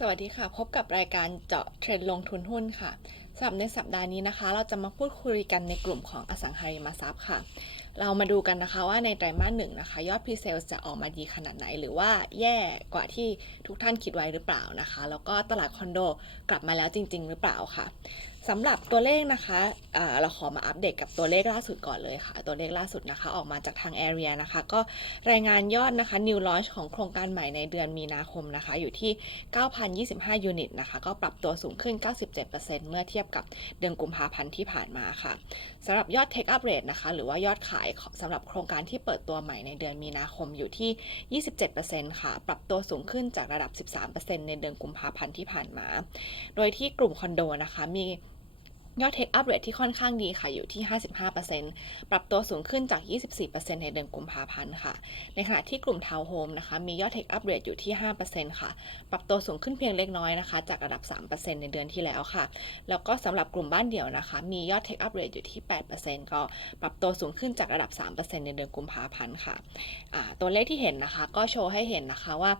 สวัสดีค่ะ พบกับรายการเจาะเทรนด์ลงทุนหุ้นค่ะสำหรับในสัปดาห์นี้นะคะ เราจะมาพูดคุยกันในกลุ่มของอสังหาริมทรัพย์ค่ะ เรามาดูกันนะคะว่าในไตรมาสหนึ่งนะคะ ยอดพรีเซลจะออกมาดีขนาดไหน หรือว่าแย่กว่าที่ทุกท่านคิดไว้หรือเปล่านะคะ แล้วก็ตลาดคอนโดกลับมาแล้วจริง ๆ หรือเปล่าค่ะ สำหรับตัวเลขนะคะะเราขอมาอัปเดตกับตัวเลขล่าสุดก่อนเลยค่ะ ตัวเลขล่าสุดนะคะ ออกมาจากทาง Area นะคะ ก็รายงานยอดนะคะ New Launch ของโครงการใหม่ในเดือนมีนาคมนะคะ อยู่ที่ 9,025 ยูนิตนะคะ ก็ปรับตัวสูงขึ้น 97%เมื่อเทียบกับเดือนกุมภาพันธ์ที่ผ่านมาค่ะสำหรับยอด Take Up Rate นะคะ หรือว่ายอดขายสำหรับโครงการที่เปิดตัวใหม่ในเดือนมีนาคมอยู่ที่ 27%ค่ะ ปรับตัวสูงขึ้นจากระดับ 13%ในเดือนกุมภาพันธ์ที่ผ่านมา โดยที่กลุ่มคอนโดนะคะมี ยอดเทคอัพเรทที่ค่อนข้างดีค่ะอยู่ที่ 55%ปรับตัวสูงขึ้นจาก 24%ในเดือนกุมภาพันธ์ค่ะ ในขณะที่กลุ่มทาวน์โฮมนะคะมียอดเทคอัพเรทอยู่ที่ 5%ค่ะ ปรับตัวสูงขึ้นเพียงเล็กน้อยนะคะ จากระดับ 3%ในเดือนที่แล้วค่ะ แล้วก็สำหรับกลุ่มบ้านเดี่ยวนะคะ มียอดเทคอัพเรทอยู่ที่ 8%ก็ปรับตัวสูงขึ้นจากระดับ 3%ในเดือนกุมภาพันธ์ค่ะตัวเลขที่เห็นนะคะ ก็โชว์ให้เห็นนะคะว่า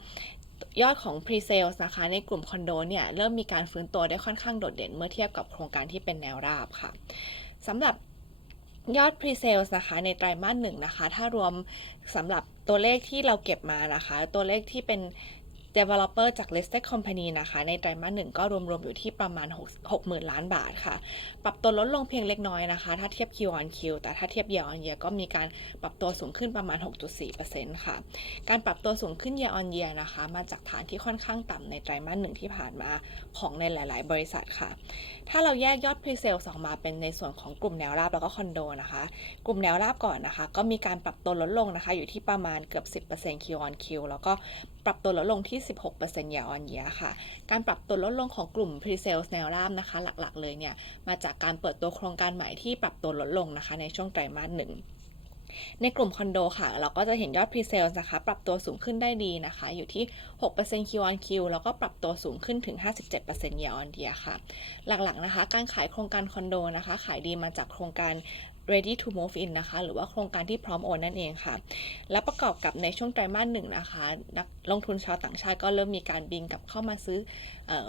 ยอดของ Pre-sales นะคะ ในกลุ่มคอนโดเนี่ย เริ่มมีการฟื้นตัวได้ค่อนข้างโดดเด่นเมื่อเทียบกับโครงการที่เป็นแนวราบค่ะสำหรับยอด Pre-sales นะคะในไตรมาสหนึ่งนะคะ ถ้ารวมสำหรับตัวเลขที่เราเก็บมานะคะ ตัวเลขที่เป็น developer จาก listed company นะคะ ในไตรมาสหนึ่งก็รวม ๆ อยู่ที่ประมาณ60,000 ล้านบาทค่ะ ปรับตัวลดลงเพียงเล็กน้อยนะคะ ถ้าเทียบ Q on Q แต่ถ้าเทียบ year on year ก็มีการปรับตัวสูงขึ้นประมาณ 6.4%ค่ะ การปรับตัวสูงขึ้น year on year นะคะ มาจากฐานที่ค่อนข้างต่ำในไตรมาสหนึ่งที่ผ่านมาของในหลาย ๆ บริษัทค่ะ ถ้าเราแยกยอด pre-sale ออกมาเป็นในส่วนของกลุ่มแนวราบแล้วก็คอนโดนะคะ กลุ่มแนวราบก่อนนะคะ ก็มีการปรับตัวลดลงนะคะ อยู่ที่ประมาณเกือบ 10% Q on Q แล้วก็ปรับตัวลดลงที่16% year on year ค่ะ การปรับตัวลดลงของกลุ่ม pre-sales แนวราบนะคะ หลักๆ เลยเนี่ย มาจากการเปิดตัวโครงการใหม่ที่ปรับตัวลดลงนะคะ ในช่วงไตรมาสหนึ่งในกลุ่มคอนโดค่ะ เราก็จะเห็นยอด pre-sales นะคะ ปรับตัวสูงขึ้นได้ดีนะคะ อยู่ที่ 6% Q on Q แล้วก็ปรับตัวสูงขึ้นถึง 57% year on year ค่ะ หลักๆนะคะ การขายโครงการคอนโดนะคะ ขายดีมาจากโครงการ ready to move in นะคะ หรือว่าโครงการที่พร้อมโอนนั่นเองค่ะ และประกอบกับในช่วงไตรมาสหนึ่งนะคะ นักลงทุนชาวต่างชาติก็เริ่มมีการบินกลับเข้ามาซื้อ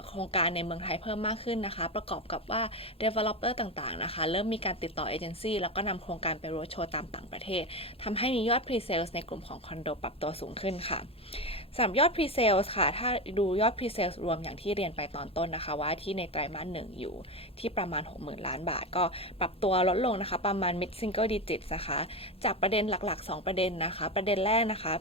โครงการในเมืองไทยเพิ่มมากขึ้นนะคะ ประกอบกับว่า developer ต่างๆนะคะ เริ่มมีการติดต่อเอเจนซี่แล้วก็นำโครงการไปโรดโชว์ตามต่างประเทศทำให้มียอด pre-sales ในกลุ่มของคอนโดปรับตัวสูงขึ้นค่ะสำหรับยอด pre-sales ค่ะ ถ้าดูยอด pre-sales รวมอย่างที่เรียนไปตอนต้นนะคะ ว่าที่ในไตรมาสหนึ่งอยู่ที่ประมาณ 60,000 ล้านบาท ก็ปรับตัวลดลงนะคะ ประมาณ mid single digits นะคะ จากประเด็นหลัก ๆ 2 ประเด็นนะคะ ประเด็นแรกนะคะ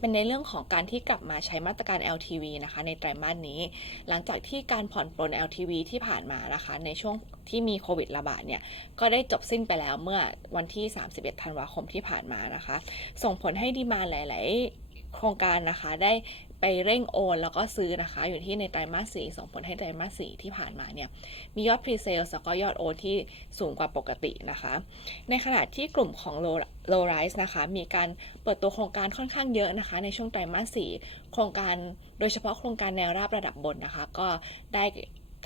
เป็นในเรื่องของการที่กลับมาใช้มาตรการ LTV นะคะในไตรมาสนี้ หลังจากที่การผ่อนปลน LTV ที่ผ่านมานะคะ ในช่วงที่มีโควิดระบาดเนี่ย ก็ได้จบสิ้นไปแล้วเมื่อวันที่ 31 ธันวาคมที่ผ่านมานะคะ ส่งผลให้ดีมาหลาย โครงการนะคะได้ไปเร่งโอน แล้วก็ซื้อนะคะ อยู่ที่ในไตรมาสสี่ส่งผลให้ไตรมาสสี่ที่ผ่านมาเนี่ย มียอดพรีเซลแล้วก็ยอดโอนที่สูงกว่าปกตินะคะ ในขณะที่กลุ่มของโลโลไรส์นะคะ มีการเปิดตัวโครงการค่อนข้างเยอะนะคะ ในช่วงไตรมาสสี่โครงการโดยเฉพาะโครงการแนวราบระดับบนนะคะ ก็ได้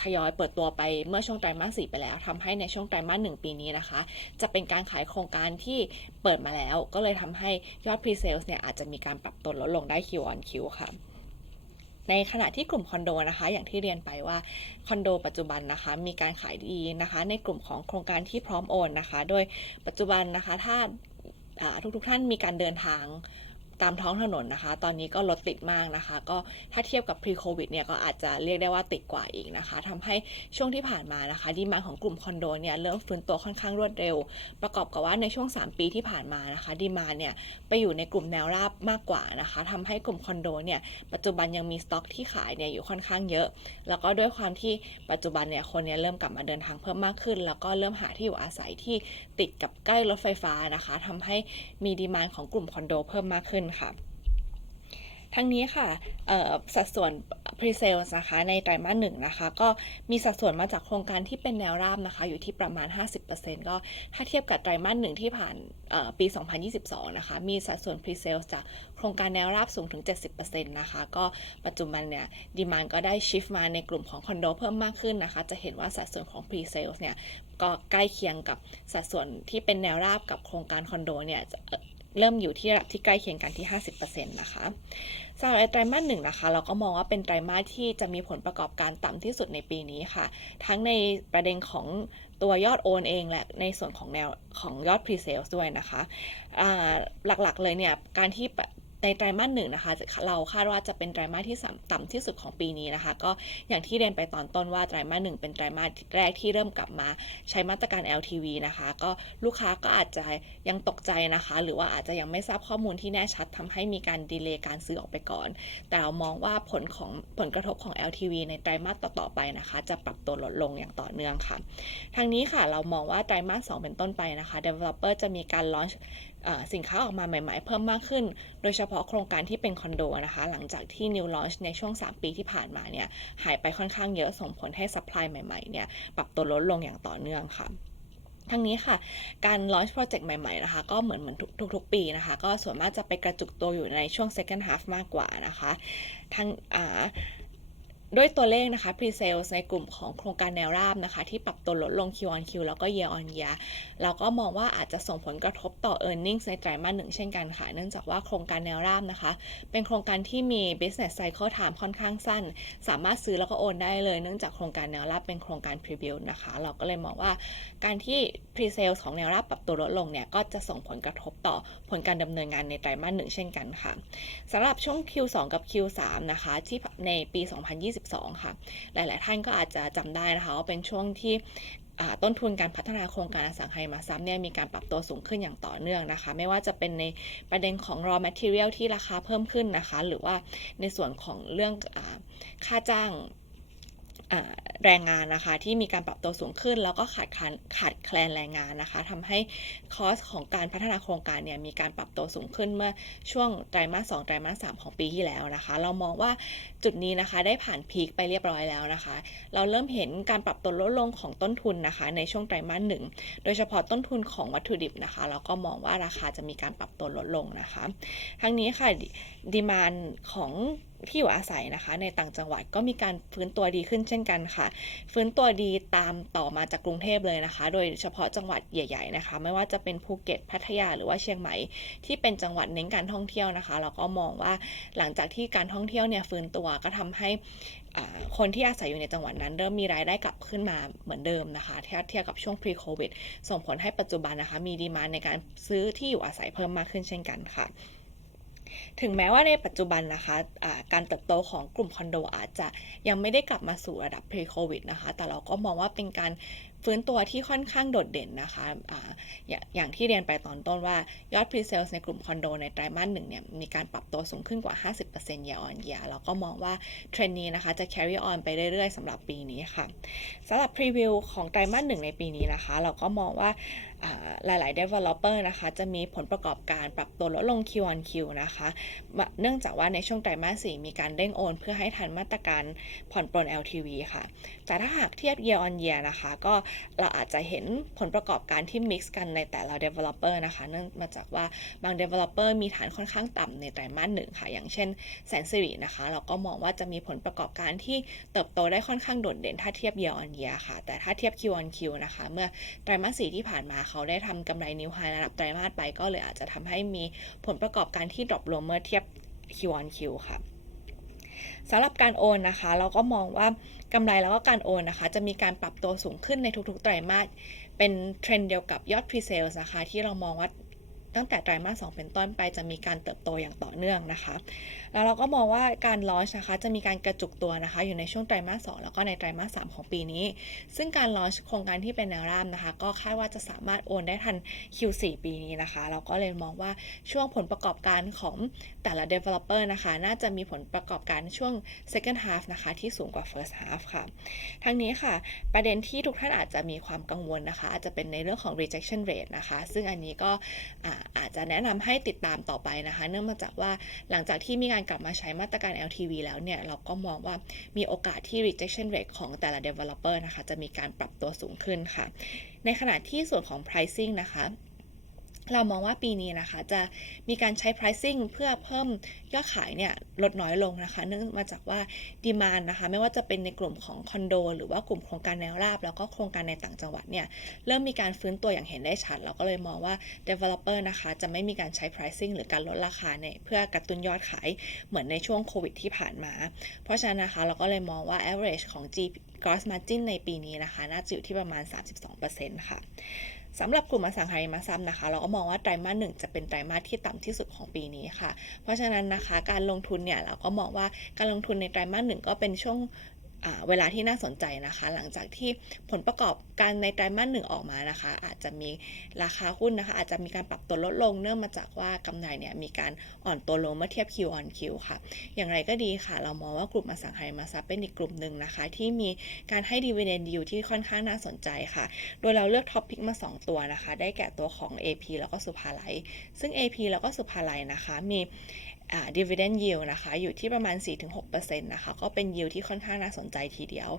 ทยอยเปิดตัวไปเมื่อช่วงไตรมาสสี่ไปแล้วทำให้ในช่วงไตรมาสหนึ่งปีนี้นะคะ จะเป็นการขายโครงการที่เปิดมาแล้ว ก็เลยทำให้ยอด pre-sales เนี่ยอาจจะมีการปรับตัวลดลงได้ Q on Q ค่ะในขณะที่กลุ่มคอนโดนะคะ อย่างที่เรียนไปว่าคอนโดปัจจุบันนะคะ มีการขายดีนะคะ ในกลุ่มของโครงการที่พร้อมโอนนะคะ โดยปัจจุบันนะคะถ้าทุกๆทท่านมีการเดินทาง ตามท้องถนนนะคะ ตอนนี้ก็รถติดมากนะคะ ก็ถ้าเทียบกับ pre covid เนี่ยก็อาจจะเรียกได้ว่าติดกว่าอีกนะคะทำให้ช่วงที่ผ่านมานะคะ ดีมาของกลุ่มคอนโดเนี่ยเริ่มฟื้นตัวค่อนข้างรวดเร็ว ประกอบกับว่าในช่วง 3 ปีที่ผ่านมานะคะ ดีมาเนี่ยไปอยู่ในกลุ่มแนวราบมากกว่านะคะทำให้กลุ่มคอนโดเนี่ยปัจจุบันยังมีสต็อกที่ขายเนี่ยอยู่ค่อนข้างเยอะ แล้วก็ด้วยความที่ปัจจุบันเนี่ยคนเนี่ยเริ่มกลับมาเดินทางเพิ่มมากขึ้น แล้วก็เริ่มหาที่อยู่อาศัยที่ติดกับใกล้รถไฟฟ้านะคะทำให้มีดีมานของกลุ่มคอนโดเพิ่มมากขึ้นค่ะ ทั้งนี้ค่ะสัดส่วน pre-sales นะคะในไตรมาสหนึ่งนะคะ ก็มีสัดส่วนมาจากโครงการที่เป็นแนวราบนะคะ อยู่ที่ประมาณ 50%ก็ถ้าเทียบกับไตรมาสหนึ่งที่ผ่านปี 2022 นะคะ มีสัดส่วน pre-sales จากโครงการแนวราบสูงถึง 70%นะคะ ก็ปัจจุบันเนี่ยดีมานก็ได้ shift มาในกลุ่มของคอนโดเพิ่มมากขึ้นนะคะ จะเห็นว่าสัดส่วนของ pre-sales เนี่ยก็ใกล้เคียงกับสัดส่วนที่เป็นแนวราบกับโครงการคอนโดเนี่ย เริ่มอยู่ที่ระดับที่ใกล้เคียงกันที่ 50%นะคะสำหรับไตรมาสหนึ่งนะคะ เราก็มองว่าเป็นไตรมาสที่จะมีผลประกอบการต่ำที่สุดในปีนี้ค่ะ ทั้งในประเด็นของตัวยอดโอนเองและในส่วนของแนวของยอดพรีเซลด้วยนะคะหลักๆเลยเนี่ยการที่ ในไตรมาสหนึ่งนะคะเราคาดว่าจะเป็นไตรมาสที่ต่ำที่สุดของปีนี้นะคะ ก็อย่างที่เรียนไปตอนต้นว่าไตรมาสหนึ่งเป็นไตรมาสแรกที่เริ่มกลับมาใช้มาตรการ LTV นะคะ ก็ลูกค้าก็อาจจะยังตกใจนะคะ หรือว่าอาจจะยังไม่ทราบข้อมูลที่แน่ชัดทำให้มีการดีเลย์การซื้อออกไปก่อน แต่เรามองว่าผลของผลกระทบของ LTV ในไตรมาสต่อๆไปนะคะ จะปรับตัวลดลงอย่างต่อเนื่องค่ะทางนี้ค่ะเรามองว่าไตรมาส2เป็นต้นไปนะคะ Developer จะมีการ launch สินค้าออกมาใหม่ๆ เพิ่มมากขึ้น โดยเฉพาะโครงการที่เป็นคอนโดนะคะ หลังจากที่ New Launch ในช่วง 3 ปีที่ผ่านมาเนี่ย หายไปค่อนข้างเยอะส่งผลให้ supply ใหม่ๆเนี่ยปรับตัวลดลงอย่างต่อเนื่องค่ะทั้งนี้ค่ะ การ launch project ใหม่ๆ นะคะ ก็เหมือนเหมือนทุกๆ ปีนะคะ ก็ส่วนมากจะไปกระจุกตัวอยู่ในช่วง second half มากกว่านะคะ ทั้งอ่า ด้วยตัวเลขนะคะ pre-sales ในกลุ่มของโครงการแนวราบนะคะ ที่ปรับตัวลดลง Q on Q แล้วก็ year on year เราก็มองว่าอาจจะส่งผลกระทบต่อ e a r n i n g ในไตรมาสหนึ่งเช่นกันค่ะ เนื่องจากว่าโครงการแนวราบนะคะ เป็นโครงการที่มี business cycle time ค่อนข้างสั้น สามารถซื้อแล้วก็โอนได้เลย เนื่องจากโครงการแนวราบเป็นโครงการ pre-build นะคะ เราก็เลยมองว่าการที่ pre-sales ของแนวราบปรับตัวลดลงเนี่ย ก็จะส่งผลกระทบต่อผลการดำเนินงานในไตรมาสหนึ่งเช่นกันค่ะสำหรับช่วง Q2 กับ Q3 นะคะที่ในปี 202 2022ค่ะ หลาย ๆ ท่านก็อาจจะจำได้นะคะว่าเป็นช่วงที่ต้นทุนการพัฒนาโครงการอสังหาริมทรัพย์เนี่ยมีการปรับตัวสูงขึ้นอย่างต่อเนื่องนะคะ ไม่ว่าจะเป็นในประเด็นของ raw material ที่ราคาเพิ่มขึ้นนะคะ หรือว่าในส่วนของเรื่องอค่าจ้าง แรงงานนะคะ ที่มีการปรับตัวสูงขึ้น แล้วก็ขาดขาดขาดแคลนแรงงานนะคะทำให้คอสของการพัฒนาโครงการเนี่ยมีการปรับตัวสูงขึ้นเมื่อช่วงไตรมาส2ไตรมาส3ของปีที่แล้วนะคะ เรามองว่าจุดนี้นะคะได้ผ่านพีคไปเรียบร้อยแล้วนะคะ เราเริ่มเห็นการปรับตัวลดลงของต้นทุนนะคะ ในช่วงไตรมาสหนึ่งโดยเฉพาะต้นทุนของวัตถุดิบนะคะเราก็มองว่าราคาจะมีการปรับตัวลดลงนะคะ ทั้งนี้ค่ะดีมานของ ที่อยู่อาศัยนะคะ ในต่างจังหวัดก็มีการฟื้นตัวดีขึ้นเช่นกันค่ะ ฟื้นตัวดีตามต่อมาจากกรุงเทพเลยนะคะ โดยเฉพาะจังหวัดใหญ่ ๆนะคะ ไม่ว่าจะเป็นภูเก็ตพัทยาหรือว่าเชียงใหม่ ที่เป็นจังหวัดเน้นการท่องเที่ยวนะคะเราก็มองว่าหลังจากที่การท่องเที่ยวเนี่ยฟื้นตัวก็ทำให้คนที่อาศัยอยู่ในจังหวัดนั้น เริ่มมีรายได้กลับขึ้นมาเหมือนเดิมนะคะเทียบเทียบกับช่วง pre covid ส่งผลให้ปัจจุบันนะคะ มีดีมาในการซื้อที่อยู่อาศัยเพิ่มมากขึ้นเช่นกันค่ะ ถึงแม้ว่าในปัจจุบันนะคะะการเติบโตของกลุ่มคอนโดอาจจะยังไม่ได้กลับมาสู่ระดับ pre covid นะคะ แต่เราก็มองว่าเป็นการฟื้นตัวที่ค่อนข้างโดดเด่นนะคะออย่างที่เรียนไปตอนต้นว่ายอด pre-sales ในกลุ่มคอนโดในไตรมาสหนึ่งเนี่ยมีการปรับตัวสูงขึ้นกว่า 50% year on year เราก็มองว่าเทรนด์นี้นะคะจะ carry on ไปเรื่อยๆสำหรับปีนี้ค่ะสำหรับ preview ของไตรมาสหนึ่งในปีนี้นะคะ เราก็มองว่า หลายๆ developer นะคะ จะมีผลประกอบการปรับตัวลดลง Q on Q นะคะ เนื่องจากว่าในช่วงไตรมาส4มีการเด้งโอน เพื่อให้ทันมาตรการผ่อนปลน LTV ค่ะ แต่ถ้าหากเทียบ year on year นะคะ ก็เราอาจจะเห็นผลประกอบการที่ mix กันในแต่ละ developer นะคะ เนื่องมาจากว่าบาง developer มีฐานค่อนข้างต่ำในไตรมาสหนึ่งค่ะ อย่างเช่นแสนสิรินะคะ เราก็มองว่าจะมีผลประกอบการที่เติบโตได้ค่อนข้างโดดเด่นถ้าเทียบ year on year ค่ะ แต่ถ้าเทียบ Q on Q นะคะ เมื่อไตรมาส4ที่ผ่านมาเขาได้ทำกำไรนิวไฮระดับไตรมาสไปก็เลยอาจจะทำให้มีผลประกอบการที่ดรอปลงเมื่อเทียบ Q on Q ค่ะสำหรับการโอนนะคะ เราก็มองว่ากำไรแล้วก็การโอนนะคะ จะมีการปรับตัวสูงขึ้นในทุกๆไตรมาสเป็นเทรนด์เดียวกับยอด pre-sales นะคะ ที่เรามองว่าตั้งแต่ไตรมาส 2 เป็นต้นไปจะมีการเติบโตอย่างต่อเนื่องนะคะ แล้วเราก็มองว่าการลอชนะคะจะมีการกระจุกตัวนะคะ อยู่ในช่วงไตรมาส2แล้วก็ในไตรมาส3ของปีนี้ ซึ่งการลอชโครงการที่เป็นแนวร่ามนะคะ ก็คาดว่าจะสามารถโอนได้ทัน Q4 ปีนี้นะคะ เราก็เลยมองว่าช่วงผลประกอบการของแต่ละ developer นะคะ น่าจะมีผลประกอบการช่วง second half นะคะ ที่สูงกว่า first half ค่ะ ทั้งนี้ค่ะ ประเด็นที่ทุกท่านอาจจะมีความกังวลนะคะ อาจจะเป็นในเรื่องของ rejection rate นะคะ ซึ่งอันนี้ก็อาจจะแนะนำให้ติดตามต่อไปนะคะ เนื่องมาจากว่าหลังจากที่มีการกลับมาใช้มาตรการ LTV แล้วเนี่ย เราก็มองว่ามีโอกาสที่ rejection rate ของแต่ละ developer นะคะ จะมีการปรับตัวสูงขึ้นค่ะ ในขณะที่ส่วนของ pricing นะคะ เรามองว่าปีนี้นะคะ จะมีการใช้ pricing เพื่อเพิ่มยอดขายเนี่ยลดน้อยลงนะคะ เนื่องมาจากว่าดีมานนะคะ ไม่ว่าจะเป็นในกลุ่มของคอนโด หรือว่ากลุ่มโครงการแนวราบ แล้วก็โครงการในต่างจังหวัดเนี่ย เริ่มมีการฟื้นตัวอย่างเห็นได้ชัด เราก็เลยมองว่า developer นะคะ จะไม่มีการใช้ pricing หรือการลดราคาในเพื่อกระตุ้นยอดขายเหมือนในช่วงโควิดที่ผ่านมา เพราะฉะนั้นนะคะเราก็เลยมองว่า average ของ G gross margin ในปีนี้นะคะ น่าจะอยู่ที่ประมาณ 32%ค่ะ สำหรับกลุ่มอสังหาริมทรัพย์นะคะ เราก็มองว่าไตรมาสหนึ่งจะเป็นไตรมาสที่ต่ำที่สุดของปีนี้ค่ะ เพราะฉะนั้นนะคะการลงทุนเนี่ยเราก็มองว่าการลงทุนในไตรมาสหนึ่งก็เป็นช่วง เวลาที่น่าสนใจนะคะ หลังจากที่ผลประกอบการในไตรมาสหนึ่งออกมานะคะ อาจจะมีราคาหุ้นนะคะ อาจจะมีการปรับตัวลดลงเนื่องมาจากว่ากำไรเนี่ยมีการอ่อนตัวลงเมื่อเทียบ Q on Q ค่ะ อย่างไรก็ดีค่ะ เรามองว่ากลุ่มอสังหาริมทรัพย์เป็นอีกกลุ่มหนึ่งนะคะ ที่มีการให้ dividend yield ที่ค่อนข้างน่าสนใจค่ะ โดยเราเลือกท็อปพิกมา 2 ตัวนะคะ ได้แก่ตัวของ AP แล้วก็สุภาลัยซึ่ง AP แล้วก็สุภาลัยนะคะมี dividend yield นะคะ อยู่ที่ประมาณ 4-6%นะคะ ก็เป็น yield ที่ค่อนข้างน่าสนใจทีเดียว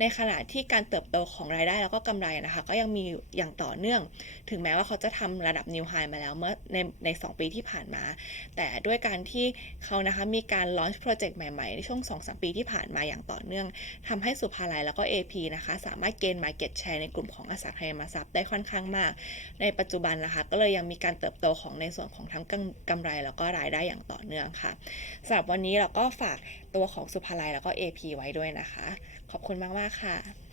ในขณะที่การเติบโตของรายได้แล้วก็กำไรนะคะ ก็ยังมีอย่างต่อเนื่อง ถึงแม้ว่าเขาจะทำระดับ new high มาแล้วเมื่อในใน 2 ปีที่ผ่านมา แต่ด้วยการที่เขานะคะมีการ launch project ใหม่ๆ ในช่วง 2-3 ปีที่ผ่านมาอย่างต่อเนื่องทำให้สุภาลัยแล้วก็ AP นะคะ สามารถเกณฑ์ market share ในกลุ่มของอสังหาริมทรัพย์ได้ค่อนข้างมาก ในปัจจุบันนะคะ ก็เลยยังมีการเติบโตของในส่วนของทั้งกำกำไรแล้วก็รายได้อย่างต่อเนื่องค่ะสำหรับวันนี้เราก็ฝากตัวของสุภาลัยแล้วก็ AP ไว้ด้วยนะคะ ขอบคุณมาก ๆ ค่ะ